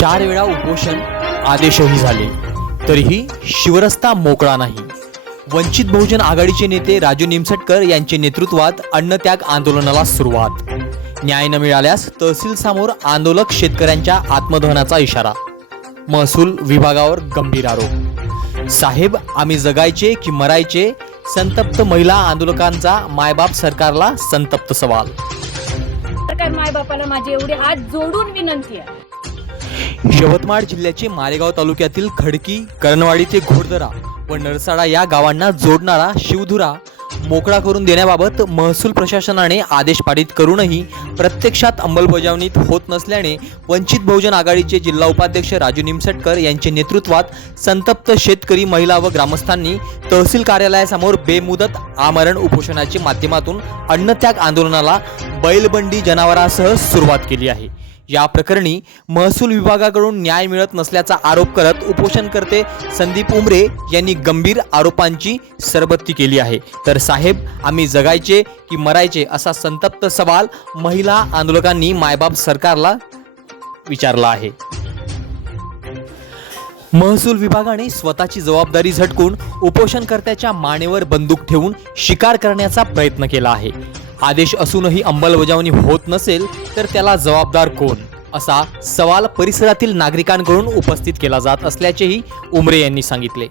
4 वेळा उपोषण आदेशही झाले तरीही शिवरस्ता मोकळा नाही। वंचित बहुजन आघाडीचे नेते राजू निमसटकर यांच्या नेतृत्वात अन्नत्याग आंदोलनाला सुरुवात। न्याय न मिळाल्यास तहसील समोर आंदोलक शेतकऱ्यांच्या आत्मदहनाचा इशारा। महसूल विभागावर गंभीर आरोप। साहेब आम्ही जगायचे की मरायचे, संतप्त महिला आंदोलकांचा मायबाप सरकारला संतप्त सवाल। सरकार मायबापाला माझी एवढी हात जोडून विनंती आहे। यवतमाळ जिल्ह्याचे मारेगाव तालुक्यातील खडकी, करणवाडी ते घोडदरा व नरसाडा या गावांना जोडणारा शिवधुरा मोकळा करून देण्याबाबत महसूल प्रशासनाने आदेश पारित करूनही प्रत्यक्षात अंमलबजावणी होत नसल्याने वंचित बहुजन आघाडीचे जिल्हा उपाध्यक्ष राजू निमसटकर यांच्या नेतृत्वात संतप्त शेतकरी, महिला व ग्रामस्थांनी तहसील कार्यालयासमोर बेमुदत आमरण उपोषणाच्या माध्यमातून अन्नत्याग आंदोलनाला बैलबंडी जनावरांसह सुरुवात केली आहे। या प्रकरणी महसूल विभागाकडून न्याय मिळत नसल्याचा आरोप करत उपोषणकर्ते संदीप उमरे यांनी गंभीर आरोपांची सरबत्ती केली आहे। तर साहेब आम्ही जगायचे की मरायचे असा संतप्त सवाल महिला आंदोलकांनी मायबाप सरकारला विचारला आहे। महसूल विभागाने स्वतःची जबाबदारी झटकून उपोषणकर्त्याच्या मानेवर बंदूक ठेवून शिकार करण्याचा प्रयत्न केला आहे। आदेश असूनही अंमलबजावणी होत नसेल तर त्याला जबाबदार कोण, असा सवाल परिसरातील नागरिकांकडून उपस्थित केला जात असल्याचेही उमरे यांनी सांगितले।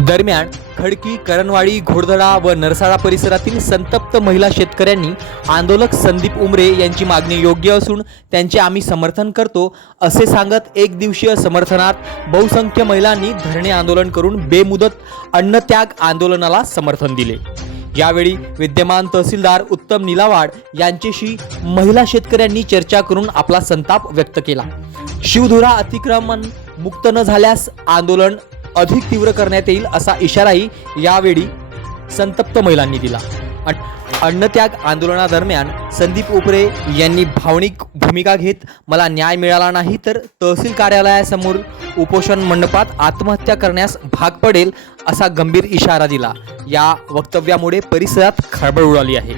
दरम्यान खडकी, करणवाडी, घोडदरा व नरसाडा परिसरातील संतप्त महिला शेतकऱ्यांनी आंदोलक संदीप उमरे यांची मागणी योग्य असून त्यांचे आम्ही समर्थन करतो असे सांगत एक दिवसीय समर्थनात बहुसंख्य महिलांनी धरणे आंदोलन करून बेमुदत अन्नत्याग आंदोलनाला समर्थन दिले। यावेळी विद्यमान तहसीलदार उत्तम निलावाड यांच्याशी महिला शेतकऱ्यांनी चर्चा करून आपला संताप व्यक्त केला। शिवधुरा अतिक्रमण मुक्त न झाल्यास आंदोलन अधिक तीव्र करण्यात येईल असा इशाराही यावेळी संतप्त महिलांनी दिला। अन्नत्याग आंदोलनादरम्यान संदीप उमरे यांनी भावनिक भूमिका घेत मला न्याय मिळाला नाही तर तहसील कार्यालयासमोर उपोषण मंडपात आत्महत्या करण्यास भाग पडेल असा गंभीर इशारा दिला। या वक्तव्यामुळे परिसरात खळबळ उडाली आहे।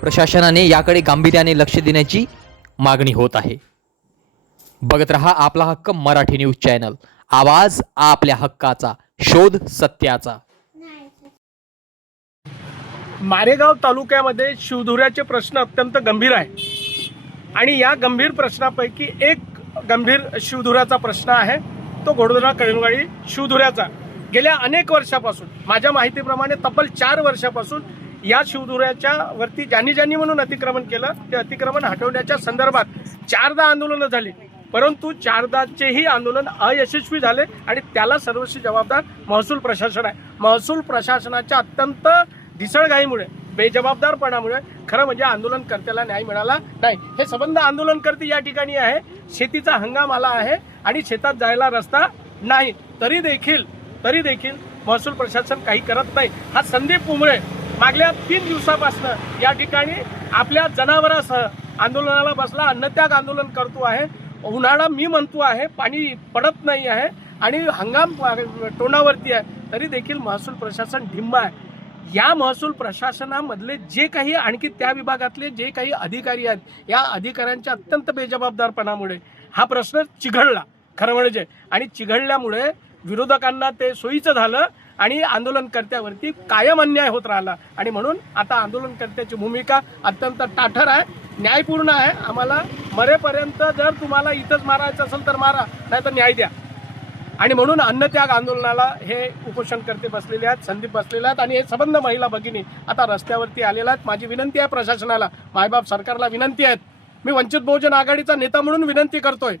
प्रशासनाने याकडे गांभीर्याने लक्ष देण्याची मागणी होत आहे। बघत रहा आपला हक्क मराठी न्यूज चॅनल, आवाज आपल्या हक्काचा, शोध सत्याचा। मारेगाव तालुक्यामध्ये शिवधुऱ्याचे प्रश्न अत्यंत गंभीर आहे आणि या गंभीर प्रश्नापैकी एक गंभीर शिवधुऱ्याचा प्रश्न आहे तो घोडदरा कळणवाडी शिवधुऱ्याचा। गेल्या अनेक वर्षापासून, माझ्या माहितीप्रमाणे तब्बल 4 वर्षापासून या शिवधुऱ्याच्या वरती ज्यांनी म्हणून अतिक्रमण केलं ते अतिक्रमण हटवण्याच्या संदर्भात 4दा आंदोलनं झाली, परंतु 4दाचेही आंदोलन अयशस्वी झाले आणि त्याला सर्वस्वी जबाबदार महसूल प्रशासन आहे। महसूल प्रशासनाच्या अत्यंत ढिसळघाईमुळे, बेजबाबदारपणामुळे खरं म्हणजे आंदोलनकर्त्याला न्याय मिळाला नाही। हे संबंध आंदोलनकर्ते या ठिकाणी आहे, शेतीचा हंगाम आला आहे आणि शेतात जायला रस्ता नाही, तरी देखील महसूल प्रशासन काही करत नाही। हा संदीप उमरे मागल्या 3 दिवसापासून या ठिकाणी आपल्या जनावरांसह आंदोलनाला बसला, अन्नत्याग आंदोलन करतो आहे। उन्हाळा मी म्हणतो आहे, पाणी पडत नाही आहे आणि हंगाम तोंडावरती आहे, तरी देखील महसूल प्रशासन ढिम्म आहे। या महसूल प्रशासनामधले जे काही आणखी त्या विभागातले जे काही अधिकारी आहेत, या अधिकाऱ्यांच्या अत्यंत बेजबाबदारपणामुळे हा प्रश्न चिघळला खरं म्हणजे, आणि चिघळल्यामुळे विरोधकांना ते सोयीचं झालं आणि आंदोलनकर्त्यावरती कायम अन्याय होत राहिला आणि म्हणून आता आंदोलनकर्त्याची भूमिका अत्यंत ताठर आहे, न्यायपूर्ण आहे। आम्हाला मरेपर्यंत जर तुम्हाला इथंच मारायचं असेल तर मारा, नाही तर न्याय द्या। आणि म्हणून अन्नत्याग आंदोलनाला हे उपोषणकर्ते बसलेले आहेत, संदीप बसलेले आहेत आणि हे संबंध महिला भगिनी आता रस्त्यावरती आलेल्या आहेत। माझी विनंती आहे प्रशासनाला, मायबाप सरकारला विनंती आहे, मी वंचित बहुजन आघाडीचा नेता म्हणून विनंती करतोय,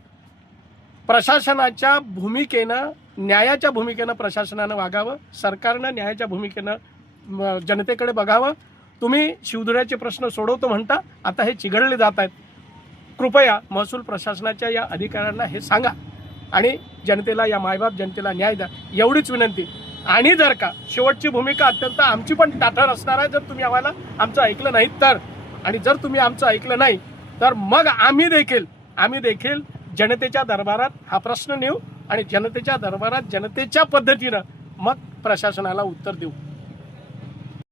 प्रशासनाच्या भूमिकेनं, न्यायाच्या भूमिकेनं प्रशासनानं वागावं, सरकारनं न्यायाच्या भूमिकेनं जनतेकडे बघावं। तुम्ही शिवधुऱ्याचे प्रश्न सोडवतो म्हणता, आता हे चिघळले जात आहेत। कृपया महसूल प्रशासनाच्या या अधिकाऱ्यांना हे सांगा आणि जनतेला, या मायबाप जनतेला न्याय द्या, एवढीच विनंती। आणि जर का शेवटची भूमिका अत्यंत आमची पण ताठर असणार आहे, जर तुम्ही आमचं ऐकलं नाही तर, आणि जर तुम्ही आमचं ऐकलं नाही तर मग आम्ही देखील जनतेच्या दरबारात हा प्रश्न नेऊ आणि जनतेच्या दरबारात जनतेच्या पद्धतीनं मग प्रशासनाला उत्तर देऊ।